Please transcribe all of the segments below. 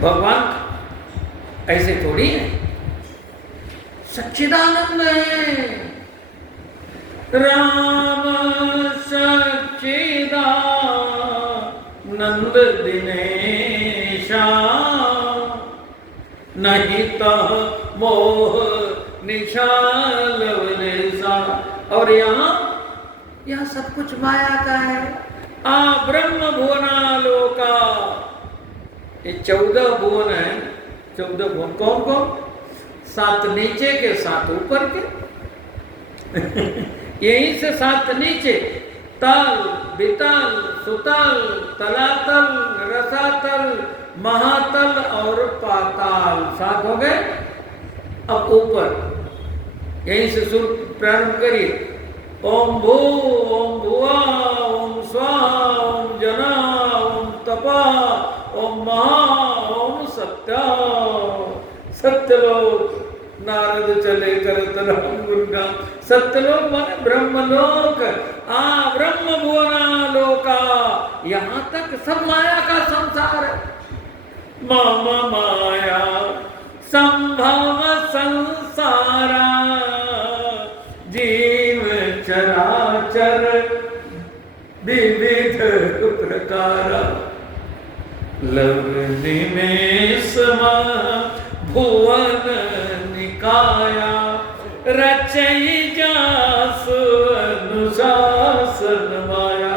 भगवान ऐसे थोड़ी है, सच्चिदानंद है। राम सच्चिदानंद दिनेशा, नहीं तो मोह निशाल वनेसा। और यहाँ सब कुछ माया का है। आ ब्रह्म भुवनालोका, ये 14 भुवन है। 14 भुवन कौन कौन? 7 नीचे के 7 ऊपर के। यहीं से 7 नीचे, तल, वितल, सुतल, तलातल, रसातल, महातल और पाताल, 7 हो गए। अब ऊपर यहीं से शुरू प्रारंभ करिए। ओम भू, ओम भुवा, ओम स्वाहा, ओम जना, ओम तपा, ओम महा, ओम सत्या। सत्यलोक नारद चले करत राम गुणगान। सत्यलोक माने ब्रह्मलोक। ब्रह्म भुवनालोका, यहाँ तक सब माया का संसार है। मामा माया संभव संसारा, जीव चराचर विविध प्रकार। लव निमेष भुवन निकाया, रचई जासु अनुशासन माया।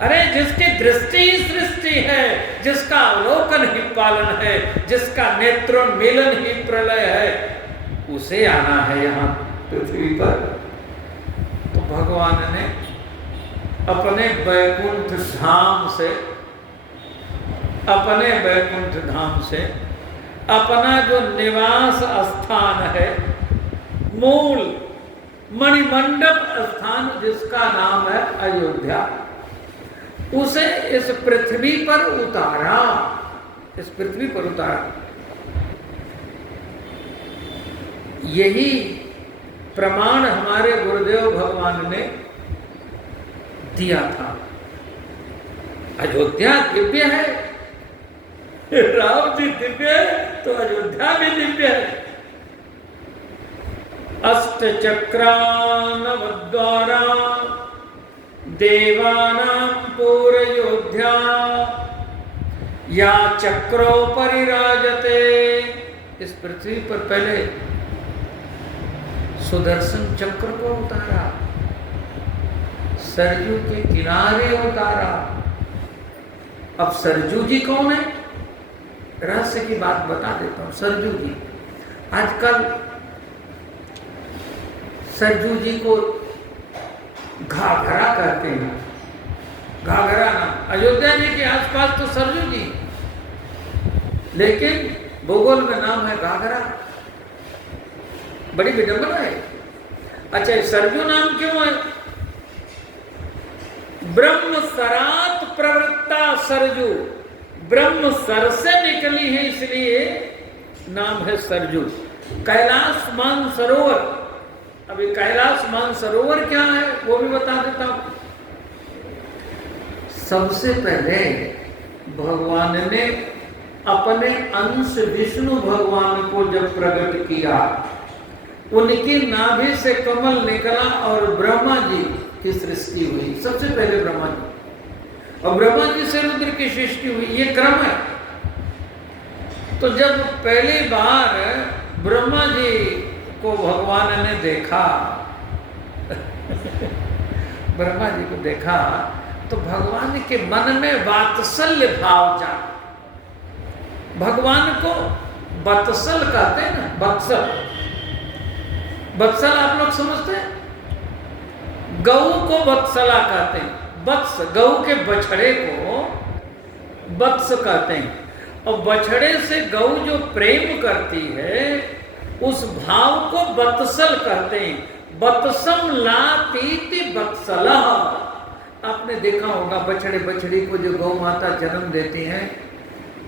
अरे जिसकी दृष्टि ही सृष्टि है, जिसका अवलोकन ही पालन है, जिसका नेत्रोन्मीलन ही प्रलय है, उसे आना है यहाँ पृथ्वी पर। तो भगवान ने अपने बैकुंठ धाम से, अपने बैकुंठ धाम से अपना जो निवास स्थान है, मूल मणिमंडप स्थान जिसका नाम है अयोध्या, उसे इस पृथ्वी पर उतारा। इस पृथ्वी पर उतारा। यही प्रमाण हमारे गुरुदेव भगवान ने दिया था। अयोध्या दिव्य है, राम जी दिव्य है तो अयोध्या भी दिव्य है। अष्ट चक्रानवद्वारा देवानां पूरयोध्या, या चक्रो परिराजते। इस पृथ्वी पर पहले सुदर्शन चक्र को उतारा, सरजू के किनारे उतारा। अब सरजू जी कौन है? रहस्य की बात बता देता हूं। सरजू जी, आजकल सरजू जी को घाघरा कहते हैं। घाघरा नाम, अयोध्या जी के आसपास तो सरजू जी, लेकिन भूगोल में नाम है घाघरा। बड़ी विडंबना है। अच्छा, सरजू नाम क्यों है? ब्रह्म सरात प्रवृत्ता सरजू, ब्रह्म सर से निकली है इसलिए नाम है सरजू। कैलाश मानसरोवर, अभी कैलाश मानसरोवर क्या है वो भी बता देता हूं। सबसे पहले भगवान ने अपने अंश विष्णु भगवान को जब प्रकट किया, उनकी नाभि से कमल निकला और ब्रह्मा जी की सृष्टि हुई। सबसे पहले ब्रह्मा जी, और ब्रह्मा जी से रुद्र की सृष्टि हुई। ये क्रम है। तो जब पहली बार ब्रह्मा जी को भगवान ने देखा ब्रह्मा जी को देखा तो भगवान के मन में वात्सल्य भाव जागा। भगवान को वत्सल कहते हैं ना, वत्सल। वत्सल आप लोग समझते हैं? गऊ को वत्सला कहते हैं। वत्स, गऊ के बछड़े को वत्स कहते हैं। और बछड़े से गऊ जो प्रेम करती है उस भाव को वत्सल कहते हैं। वत्सम लातीति वत्सला। आपने देखा होगा बछड़े बछड़ी को जो गौ माता जन्म देती हैं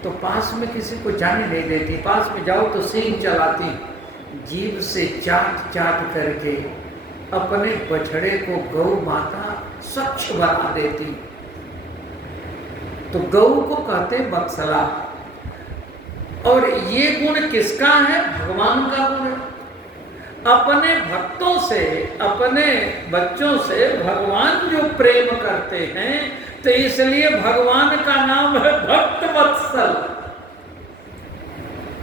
तो पास में किसी को जाने नहीं देती, पास में जाओ तो सींग चलाती, जीभ से चाट चाट करके अपने बछड़े को गौ माता स्वच्छ बना देती। तो गौ को कहते वत्सला। और ये गुण किसका है? भगवान का गुण है। अपने भक्तों से, अपने बच्चों से भगवान जो प्रेम करते हैं, तो इसलिए भगवान का नाम है भक्त वत्सल।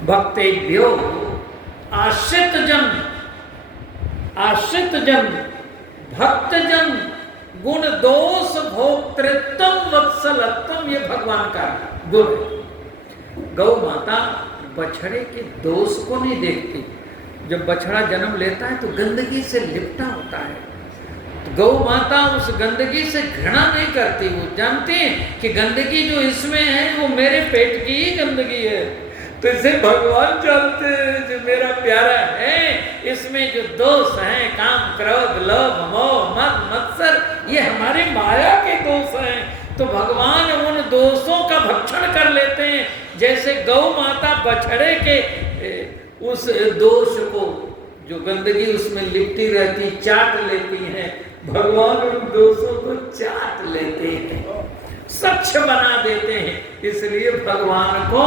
भक्तेभ्यो आश्रित जन, आश्रित जन, भक्त जन, गुण दोष भोक्तृत्व वत्सलत्व, ये भगवान का गुण है। गौ माता बछड़े के दोष को नहीं देखती। जब बछड़ा जन्म लेता है तो गंदगी से लिपटा होता है, तो गौ माता उस गंदगी से घृणा नहीं करती। वो जानती है कि गंदगी जो इसमें है वो मेरे पेट की ही गंदगी है। तो इसे भगवान जानते हैं जो मेरा प्यारा है, इसमें जो दोष हैं, काम क्रोध लोभ मोह मद मत्सर, ये हमारे माया के दोष हैं। तो भगवान उन दोषों का भक्षण कर लेते हैं। जैसे गौ माता बछड़े के उस दोष को, जो गंदगी उसमें लिपटी रहती, चाट लेती हैं, भगवान उन दोषों को चाट लेते हैं, स्वच्छ बना देते हैं। इसलिए भगवान को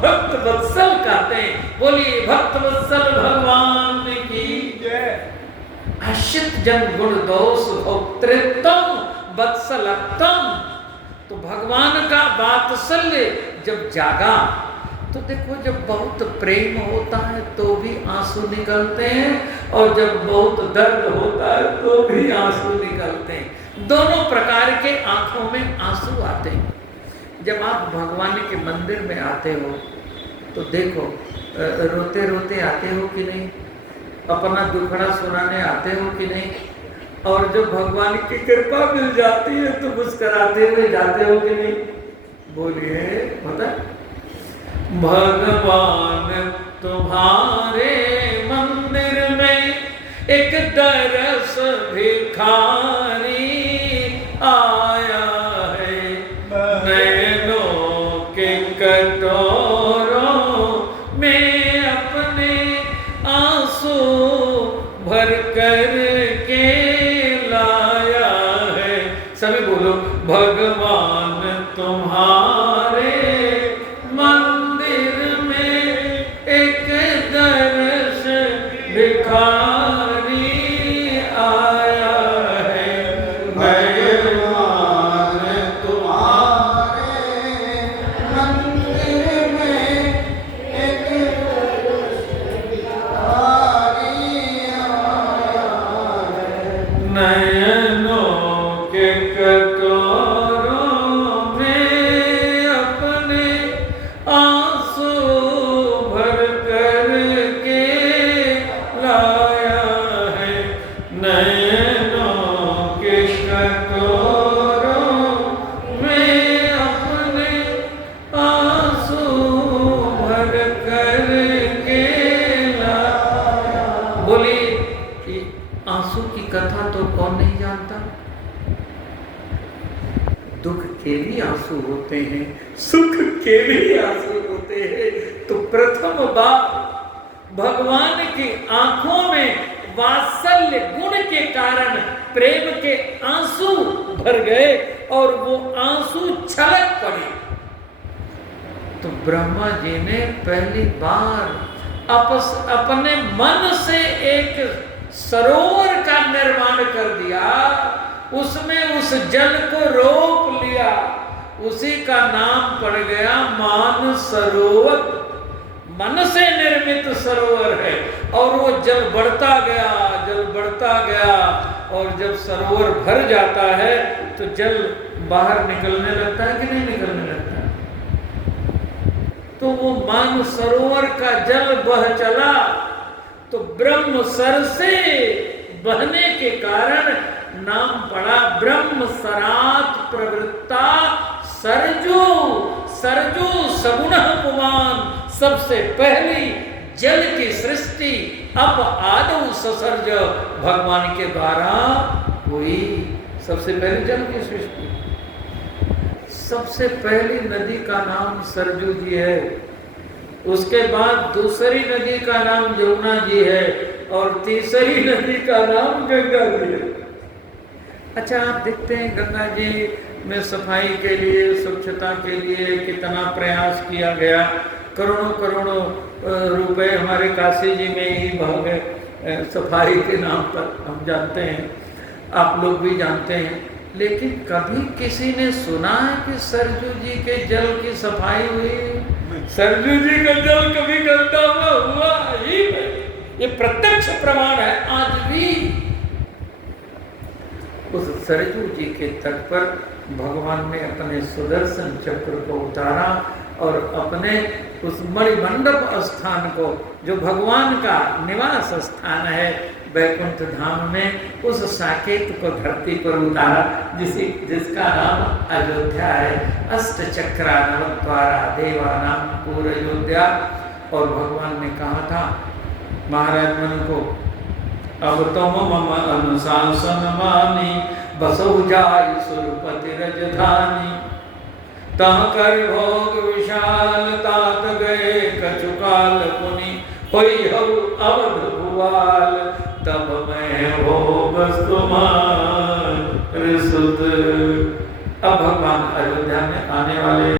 भक्त वत्सल कहते हैं। बोलिए भक्त वत्सल भगवान की जय। आश्रित जन गुण दोष भोक्तृत्व वत्सलत्वम। तो भगवान का वात्सल्य जब जागा, तो देखो जब बहुत प्रेम होता है तो भी आंसू निकलते हैं, और जब बहुत दर्द होता है तो भी आंसू निकलते हैं। दोनों प्रकार के आंखों में आंसू आते हैं। जब आप भगवान के मंदिर में आते हो तो देखो, रोते रोते आते हो कि नहीं, अपना दुखड़ा सुनाने आते हो कि नहीं, और जब भगवान की कृपा मिल जाती है तो मुस्कुराते हुए जाते हो कि नहीं? बोलिए पता। भगवान तुम्हारे मंदिर में एक दरस भिखारी आया है, नैनों के कटोरों में अपने आंसू भर कर के लाया है। सभी बोलो भगवान तुम्हारे मंदिर में एक दरस भिखारी आया है, भगवान तुम्हारे मंदिर में एक दरस भिखारी आया है, नयनों के कटोरों में अपने आंसू भर कर के लाया है, नयनों के कटोरों में अपने आंसू भर कर के लाया। बोलिए कि आंसू की कथा तो कौन नहीं जानता। दुख के भी आंसू होते हैं, सुख के भी आंसू होते हैं। तो प्रथम बार भगवान की आंखों में वात्सल्य गुण के कारण प्रेम के आंसू भर गए और वो आंसू छलक पड़े। तो ब्रह्मा जी ने पहली बार अपने मन से एक सरोवर का निर्माण कर दिया, उसमें उस जल को रोक लिया, उसी का नाम पड़ गया मान सरोवर। मन से निर्मित सरोवर है, और वो जल बढ़ता गया, जल बढ़ता गया, और जब सरोवर भर जाता है तो जल बाहर निकलने लगता है कि नहीं निकलने लगता? तो वो मान सरोवर का जल बह चला, तो ब्रह्म सर से बहने के कारण नाम पड़ा ब्रह्म सरात प्रवृत्ता सरजू। सरजू सगुणः पुमान, सबसे पहली जल की सृष्टि अब आदौ ससर्ज भगवान के द्वारा हुई। सबसे पहली जल की सृष्टि, सबसे पहली नदी का नाम सरजू जी है, उसके बाद दूसरी नदी का नाम यमुना जी है, और तीसरी नदी का नाम गंगा जी है। अच्छा, आप देखते हैं गंगा जी में सफाई के लिए, स्वच्छता के लिए कितना प्रयास किया गया, करोड़ों करोड़ों रुपए हमारे काशी जी में ही बह गए सफाई के नाम पर, हम जानते हैं, आप लोग भी जानते हैं। लेकिन कभी किसी ने सुना है कि सरजू जी के जल की सफाई हुई? सरजू जी का जल कभी गंदा हुआ ही नहीं। ये प्रत्यक्ष प्रमाण है। आज भी उस सरजू जी के तट पर भगवान ने अपने सुदर्शन चक्र को उतारा और अपने उस मणिमंडप स्थान को, जो भगवान का निवास स्थान है वैकुंठ धाम में, उस साकेत को धरती पर उतारा, जिसका नाम अयोध्या है। अष्ट चक्रा नवद्वारा देवानाम पूर अयोध्या। और भगवान ने कहा था महाराज मन को, अब तुम मम अनुशासन मानी, बसौ जाय सुरपति रजधानी। तह कर भोग विशाल तात गए, कछुकाल पुनि होई हऊ अवध भुआल। तब मैं हो बस तुम्हार सुत। अब भगवान अयोध्या में आने वाले